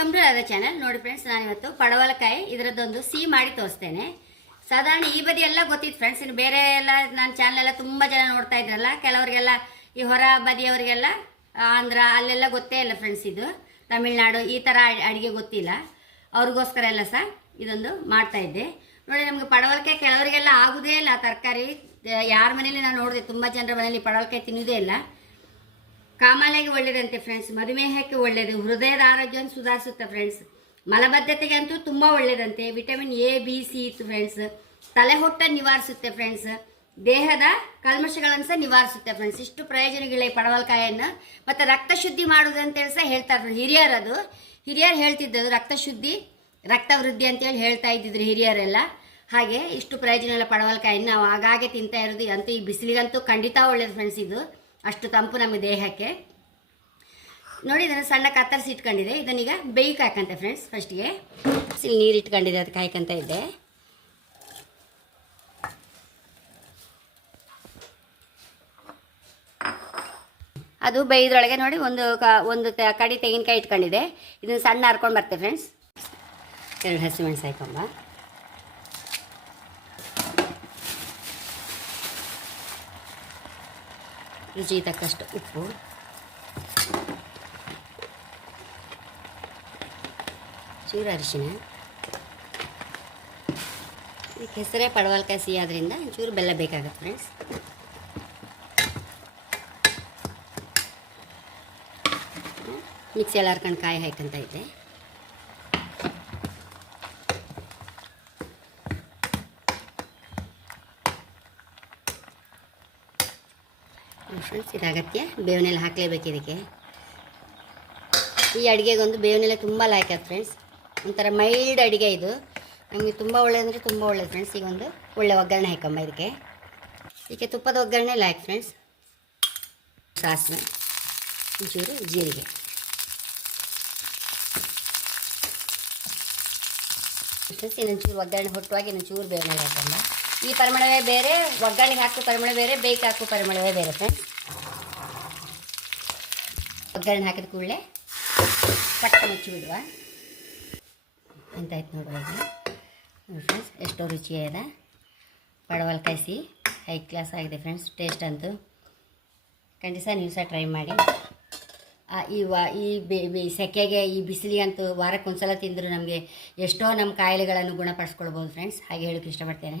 Welcome to ರವೆ channel ನೋಡಿ friends ನಾನು ಇವತ್ತು ಪಡವಲಕಾಯಿ ಇದರದ್ದೊಂದು ಸಿಹಿ ಮಾಡಿ ತೋರಿಸ್ತೇನೆ. ಸಾಧಾರಣ ಈ ಬದಿ ಎಲ್ಲ ಗೊತ್ತಿತ್ತು ಫ್ರೆಂಡ್ಸ್ ಇನ್ನು ಬೇರೆ ಎಲ್ಲ ನನ್ನ ಚಾನಲ್ ಎಲ್ಲ ತುಂಬ ಜನ ನೋಡ್ತಾ ಇದ್ರಲ್ಲ, ಕೆಲವರಿಗೆಲ್ಲ ಈ ಹೊರ ಬದಿಯವರಿಗೆಲ್ಲ ಆಂಧ್ರ ಅಲ್ಲೆಲ್ಲ ಗೊತ್ತೇ ಇಲ್ಲ ಫ್ರೆಂಡ್ಸ್ ಇದು. ತಮಿಳ್ನಾಡು ಈ ಥರ ಅಡುಗೆ ಗೊತ್ತಿಲ್ಲ. ಅವ್ರಿಗೋಸ್ಕರ ಎಲ್ಲ ಸಹ ಇದೊಂದು ಮಾಡ್ತಾ ಇದ್ದೆ. ನೋಡಿ ನಮಗೆ ಪಡವಲಕಾಯಿ ಕೆಲವರಿಗೆಲ್ಲ ಆಗುದೇ ಇಲ್ಲ ತರಕಾರಿ. ಯಾರ ಮನೇಲಿ ನಾನು ನೋಡಿದೆ, ತುಂಬ ಜನರ ಮನೇಲಿ ಪಡವಲಕಾಯಿ ತಿನ್ನೋದೇ ಇಲ್ಲ. ಕಾಮಾಲೆಗೆ ಒಳ್ಳೆಯದಂತೆ ಫ್ರೆಂಡ್ಸ್ ಮಧುಮೇಹಕ್ಕೆ ಒಳ್ಳೇದು. ಹೃದಯದ ಆರೋಗ್ಯವನ್ನು ಸುಧಾರಿಸುತ್ತೆ ಫ್ರೆಂಡ್ಸ್ ಮಲಬದ್ಧತೆಗೆ ಅಂತೂ ತುಂಬ ಒಳ್ಳೇದಂತೆ. ವಿಟಮಿನ್ ಎ ಬಿ ಸಿ ಇತ್ತು ಫ್ರೆಂಡ್ಸ್ ತಲೆ ಹೊಟ್ಟ ನಿವಾರಿಸುತ್ತೆ ಫ್ರೆಂಡ್ಸ್ ದೇಹದ ಕಲ್ಮಶಗಳನ್ನು ಸಹ ನಿವಾರಿಸುತ್ತೆ ಫ್ರೆಂಡ್ಸ್ ಇಷ್ಟು ಪ್ರಯೋಜನಗಳ ಪಡವಲಕಾಯನ್ನು ಮತ್ತು ರಕ್ತ ಶುದ್ಧಿ ಮಾಡೋದು ಅಂತೇಳಿ ಸಹ ಹೇಳ್ತಾರೆ ಹಿರಿಯರು ಅದು. ಹಿರಿಯರು ಹೇಳ್ತಿದ್ದದು ರಕ್ತ ಶುದ್ಧಿ, ರಕ್ತ ವೃದ್ಧಿ ಅಂತೇಳಿ ಹೇಳ್ತಾ ಇದ್ದಿದ್ರು ಹಿರಿಯರೆಲ್ಲ. ಹಾಗೆ ಇಷ್ಟು ಪ್ರಯೋಜನ ಇಲ್ಲ ಪಡವಲಕಾಯಿನ ನಾವು ಆಗಾಗೆ ತಿಂತಾ ಇರೋದು ಅಂತೂ ಈ ಬಿಸಿಲಿಗಂತೂ ಖಂಡಿತ ಒಳ್ಳೇದು ಫ್ರೆಂಡ್ಸ್ ಇದು. ಅಷ್ಟು ತಂಪು ನಮ್ಮ ದೇಹಕ್ಕೆ. ನೋಡಿ ಇದನ್ನು ಸಣ್ಣ ಕತ್ತರಿಸಿ ಇಟ್ಕೊಂಡಿದೆ. ಇದನ್ನೀಗ ಬೇಯ್ಕೆ ಹಾಕಂತೆ ಫ್ರೆಂಡ್ಸ್ ಫಸ್ಟಿಗೆ ಇಲ್ಲಿ ನೀರು ಇಟ್ಕೊಂಡಿದೆ, ಅದಕ್ಕೆ ಹಾಕಂತ ಇದ್ದೆ. ಅದು ಬೇಯ್ದ್ರೊಳಗೆ ನೋಡಿ ಒಂದು ಕ, ಒಂದು ಕಡಿ ತೆಂಗಿನಕಾಯಿ ಇಟ್ಕೊಂಡಿದೆ. ಇದನ್ನು ಸಣ್ಣ ಹರ್ಕೊಂಡು ಬರ್ತೆ ಫ್ರೆಂಡ್ಸ್ ಎರಡು ಹಸಿಮೆಣಸು ಹಾಕೊಂಬ ರುಚಿಗೆ ತಕ್ಕಷ್ಟು ಉಪ್ಪು. ಚೂರು ಅರಿಶಿನ. ಇದಕ್ಕೆ ಹೆಸರೇ ಪಡವಲ್ಕಾಯಿ ಸಿಹಿ ಚೂರು ಬೆಲ್ಲ ಬೇಕಾಗುತ್ತೆ ಫ್ರೆಂಡ್ಸ್ ಮಿಕ್ಸಿಯಲ್ಲಿ ಹರ್ಕೊಂಡು ಕಾಯಿ ಹಾಕಂತ ಇದ್ದೆ. ಫ್ರೆಂಡ್ಸ್ ಇದು ಅಗತ್ಯ ಬೇವನೆಲ್ಲ ಹಾಕಲೇಬೇಕು ಇದಕ್ಕೆ. ಈ ಅಡುಗೆಗೊಂದು ಬೇವನೆಲ್ಲ ತುಂಬ ಲಾಯ್ಕ್ ಅದು ಫ್ರೆಂಡ್ಸ್ ಒಂಥರ ಮೈಲ್ಡ್ ಅಡುಗೆ ಇದು. ನಮಗೆ ತುಂಬ ಒಳ್ಳೆಯದಂದರೆ ತುಂಬ ಒಳ್ಳೆಯದು ಫ್ರೆಂಡ್ಸ್ ಈಗ ಒಂದು ಒಳ್ಳೆ ಒಗ್ಗರಣೆ ಹಾಕಂಬ ಇದಕ್ಕೆ. ಇದಕ್ಕೆ ತುಪ್ಪದ ಒಗ್ಗರಣೆ ಲಾಯ್ಕ್ ಫ್ರೆಂಡ್ಸ್ ಸಾಸಿವೆ, ಒಂಚೂರು ಜೀರಿಗೆ. ಫ್ರೆಂಡ್ಸ್ ಇನ್ನೊಂಚೂರು ಒಗ್ಗರಣೆ ಹೊಟ್ಟುವಾಗಿ ಇನ್ನೊಂಚೂರು ಚೂರು ಬೇವನೆ ಹಾಕಂಬ. ಈ ಪರಿಮಳವೇ ಬೇರೆ, ಒಗ್ಗರಣೆಗೆ ಹಾಕೋ ಪರಿಮಳ ಬೇರೆ ಬೇಕು ಹಾಕೋ ಪರಿಮಳವೇ ಬೇರೆ ಫ್ರೆಂಡ್ಸ್ ಒಗ್ಗರಣೆ ಹಾಕಿದ ಕೂಡಲೇ ಪಟ್ಟ ಮುಚ್ಚಿ ಬಿಡುವ. ಎಂತಾಯ್ತು ನೋಡಿ ಫ್ರೆಂಡ್ಸ್ ಎಷ್ಟೋ ರುಚಿಯಾದ ಪಡವಲ್ ಕಾಯಿಸಿ ಹೈ ಕ್ಲಾಸ್ ಆಗಿದೆ ಫ್ರೆಂಡ್ಸ್ ಟೇಸ್ಟ್ ಅಂತೂ. ಖಂಡಿತ ನೀವು ಸಹ ಟ್ರೈ ಮಾಡಿ. ಈ ವಾ, ಈ ಬೆ ಸೆಕೆಗೆ, ಈ ಬಿಸಿಲಿಗಂತೂ ವಾರಕ್ಕೆ ಒಂದ್ಸಲ ತಿಂದರೂ ನಮಗೆ ಎಷ್ಟೋ ನಮ್ಮ ಕಾಯಿಲೆಗಳನ್ನು ಗುಣಪಡಿಸ್ಕೊಳ್ಬೋದು ಫ್ರೆಂಡ್ಸ್ ಹಾಗೆ ಹೇಳೋಕ್ಕೆ ಇಷ್ಟಪಡ್ತೇನೆ.